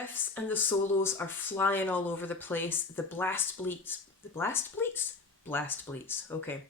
riffs and the solos are flying all over the place. The blast bleats. The blast bleats? Blast bleats. Okay.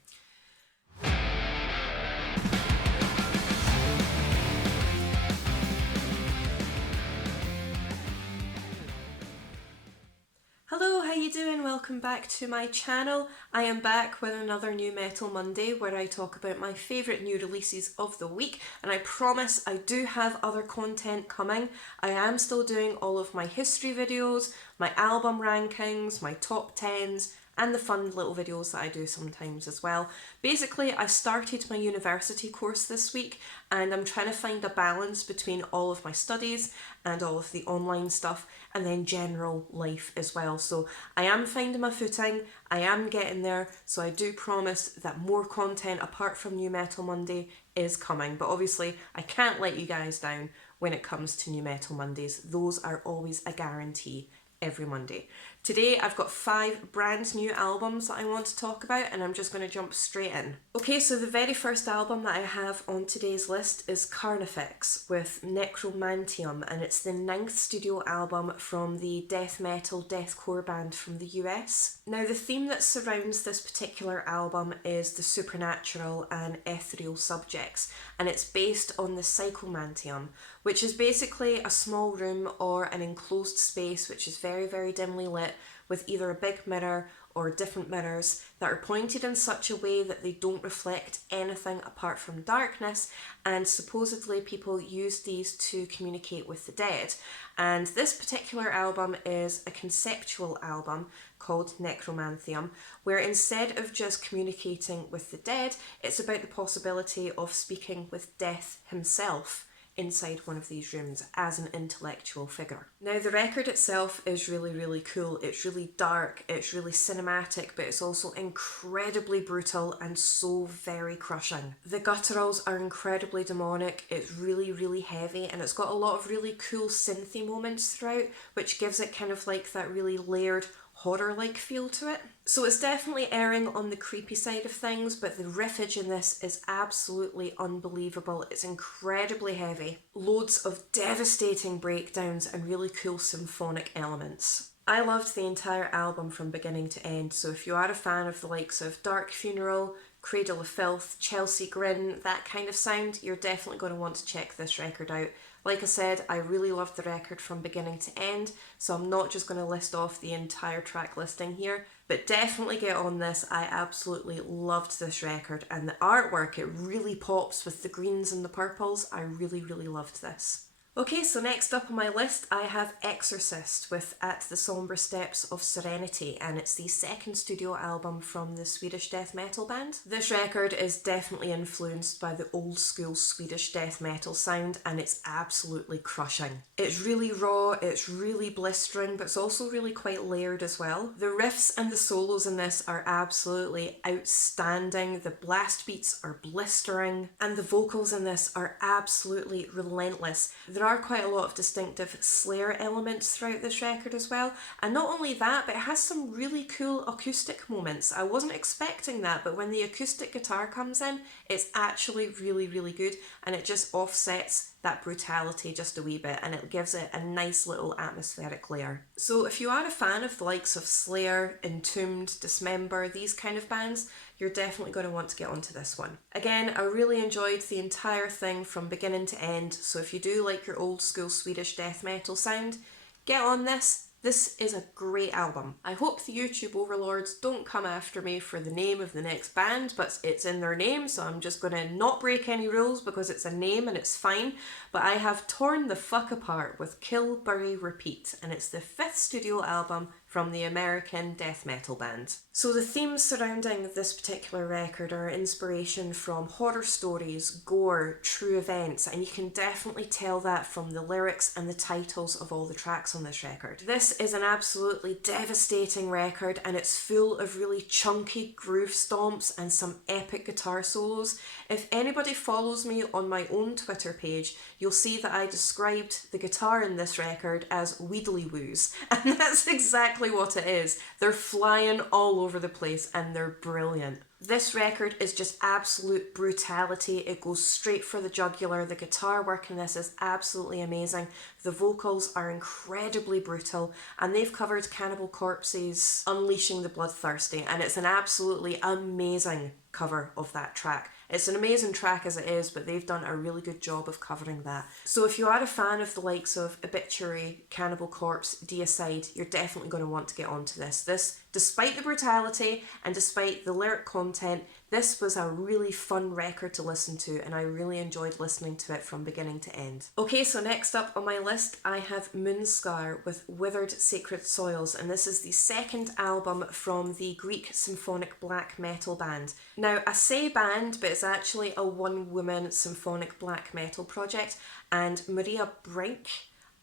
Hello, how you doing? Welcome back to my channel. I am back with another New Metal Monday where I talk about my favourite new releases of the week, and I promise I do have other content coming. I am still doing all of my history videos, my album rankings, my top 10s, and the fun little videos that I do sometimes as well. Basically, I started my university course this week and I'm trying to find a balance between all of my studies and all of the online stuff and then general life as well. So I am finding my footing, I am getting there, so I do promise that more content apart from New Metal Monday is coming. But obviously I can't let you guys down when it comes to New Metal Mondays. Those are always a guarantee every Monday. Today I've got 5 brand new albums that I want to talk about and I'm just going to jump straight in. Okay, so the very first album that I have on today's list is Carnifex with Necromanteum, and it's the 9th studio album from the death metal deathcore band from the US. Now the theme that surrounds this particular album is the supernatural and ethereal subjects, and it's based on the Necromanteum, which is basically a small room or an enclosed space which is very, very dimly lit with either a big mirror or different mirrors that are pointed in such a way that they don't reflect anything apart from darkness, and supposedly people use these to communicate with the dead. And this particular album is a conceptual album called Necromantium, where instead of just communicating with the dead, it's about the possibility of speaking with death himself inside one of these rooms as an intellectual figure. Now the record itself is really, really cool. It's really dark, it's really cinematic, but it's also incredibly brutal and so very crushing. The gutturals are incredibly demonic, it's really, really heavy, and it's got a lot of really cool synthy moments throughout, which gives it kind of like that really layered horror-like feel to it. So it's definitely erring on the creepy side of things, but the riffage in this is absolutely unbelievable. It's incredibly heavy. Loads of devastating breakdowns and really cool symphonic elements. I loved the entire album from beginning to end, so if you are a fan of the likes of Dark Funeral, Cradle of Filth, Chelsea Grin, that kind of sound, you're definitely going to want to check this record out. Like I said, I really loved the record from beginning to end, so I'm not just going to list off the entire track listing here, but definitely get on this. I absolutely loved this record, and the artwork, it really pops with the greens and the purples. I really, really loved this. Okay, so next up on my list I have Exorcist with At the Somber Steps of Serenity, and it's the 2nd studio album from the Swedish death metal band. This record is definitely influenced by the old school Swedish death metal sound, and it's absolutely crushing. It's really raw, it's really blistering, but it's also really quite layered as well. The riffs and the solos in this are absolutely outstanding, the blast beats are blistering, and the vocals in this are absolutely relentless. There are quite a lot of distinctive Slayer elements throughout this record as well, and not only that, but it has some really cool acoustic moments. I wasn't expecting that, but when the acoustic guitar comes in, it's actually really, really good, and it just offsets that brutality just a wee bit, and it gives it a nice little atmospheric layer. So if you are a fan of the likes of Slayer, Entombed, Dismember, these kind of bands, you're definitely going to want to get onto this one. Again, I really enjoyed the entire thing from beginning to end, so if you do like your old school Swedish death metal sound, get on this. This is a great album. I hope the YouTube overlords don't come after me for the name of the next band, but it's in their name, so I'm just going to not break any rules because it's a name and it's fine. But I have torn the fuck apart with Kill, Bury, Repeat, and it's the 5th studio album from the American death metal band. So the themes surrounding this particular record are inspiration from horror stories, gore, true events, and you can definitely tell that from the lyrics and the titles of all the tracks on this record. This is an absolutely devastating record, and it's full of really chunky groove stomps and some epic guitar solos. If anybody follows me on my own Twitter page, you'll see that I described the guitar in this record as Weedly Woos, and that's exactly what it is. They're flying all over the place and they're brilliant. This record is just absolute brutality. It goes straight for the jugular. The guitar work in this is absolutely amazing. The vocals are incredibly brutal, and they've covered Cannibal Corpse's Unleashing the Bloodthirsty, and it's an absolutely amazing cover of that track. It's an amazing track as it is, but they've done a really good job of covering that. So if you are a fan of the likes of Obituary, Cannibal Corpse, Deicide, you're definitely going to want to get onto this. This, despite the brutality and despite the lyric content, this was a really fun record to listen to, and I really enjoyed listening to it from beginning to end. Okay, so next up on my list I have Moonscar with Withered Sacred Soils, and this is the second album from the Greek symphonic black metal band. Now, I say band, but it's actually a one-woman symphonic black metal project, and Maria Brink,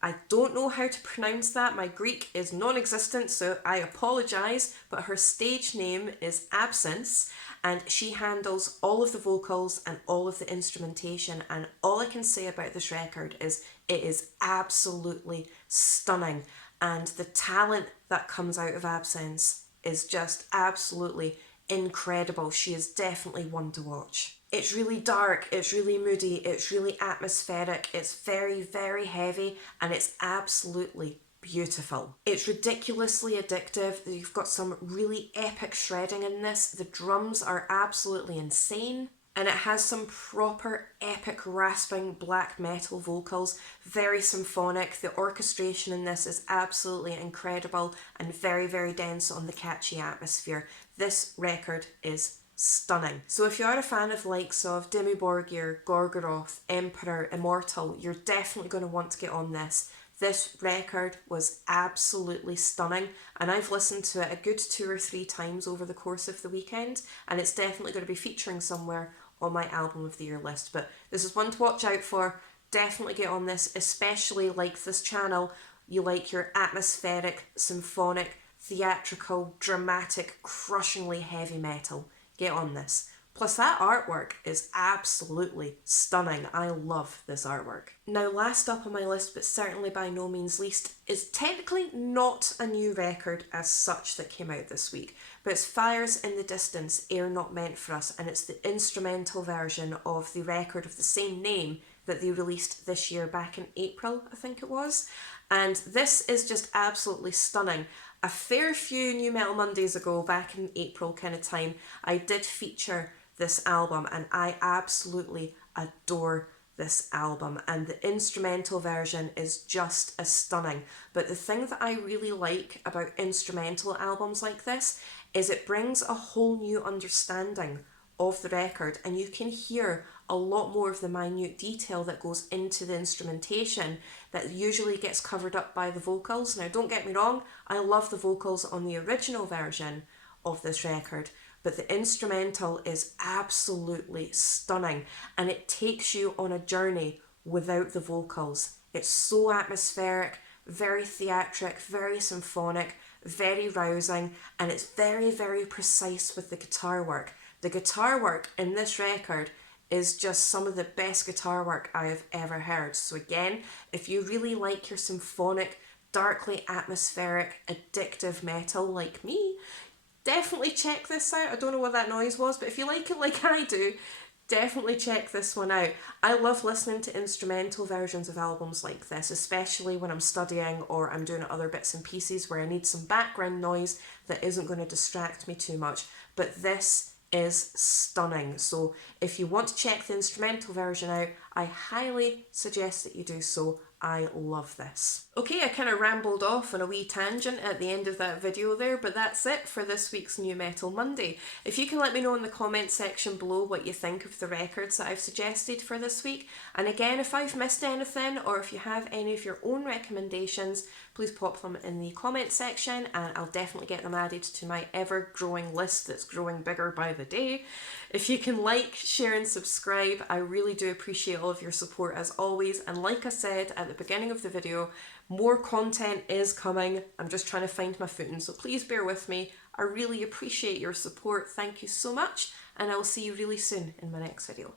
I don't know how to pronounce that. My Greek is non-existent, so I apologise, but her stage name is Absence, and she handles all of the vocals and all of the instrumentation, and all I can say about this record is it is absolutely stunning, and the talent that comes out of Absence is just absolutely incredible. She is definitely one to watch. It's really dark, it's really moody, it's really atmospheric, it's very, very heavy, and it's absolutely beautiful. It's ridiculously addictive. You've got some really epic shredding in this. The drums are absolutely insane, and it has some proper epic rasping black metal vocals, very symphonic. The orchestration in this is absolutely incredible and very, very dense on the catchy atmosphere. This record is stunning. So if you are a fan of likes of Dimmu Borgir, Gorgoroth, Emperor, Immortal, you're definitely going to want to get on this. This record was absolutely stunning, and I've listened to it a good 2 or 3 times over the course of the weekend, and it's definitely going to be featuring somewhere on my album of the year list. But this is one to watch out for. Definitely get on this, especially like this channel. You like your atmospheric, symphonic, theatrical, dramatic, crushingly heavy metal. Get on this. Plus that artwork is absolutely stunning. I love this artwork. Now, last up on my list, but certainly by no means least, is technically not a new record as such that came out this week, but it's Fires in the Distance, Air Not Meant for Us, and it's the instrumental version of the record of the same name that they released this year back in April, I think it was. And this is just absolutely stunning. A fair few New Metal Mondays ago, back in April kind of time, I did feature this album, and I absolutely adore this album, and the instrumental version is just as stunning. But the thing that I really like about instrumental albums like this is it brings a whole new understanding of the record, and you can hear a lot more of the minute detail that goes into the instrumentation that usually gets covered up by the vocals. Now, don't get me wrong, I love the vocals on the original version of this record, but the instrumental is absolutely stunning, and it takes you on a journey without the vocals. It's so atmospheric, very theatric, very symphonic, very rousing, and it's very, very precise with the guitar work. The guitar work in this record is just some of the best guitar work I have ever heard. So again, if you really like your symphonic, darkly atmospheric, addictive metal like me, definitely check this out. I don't know what that noise was, but if you like it like I do, definitely check this one out. I love listening to instrumental versions of albums like this, especially when I'm studying or I'm doing other bits and pieces where I need some background noise that isn't going to distract me too much. But this is stunning. So if you want to check the instrumental version out, I highly suggest that you do so. I love this. Okay, I kind of rambled off on a wee tangent at the end of that video there, but that's it for this week's New Metal Monday. If you can let me know in the comment section below what you think of the records that I've suggested for this week, and again, if I've missed anything or if you have any of your own recommendations, please pop them in the comment section and I'll definitely get them added to my ever-growing list that's growing bigger by the day. If you can like, share and subscribe, I really do appreciate all of your support as always, and like I said at the beginning of the video, more content is coming. I'm just trying to find my footing, so please bear with me. I really appreciate your support. Thank you so much, and I will see you really soon in my next video.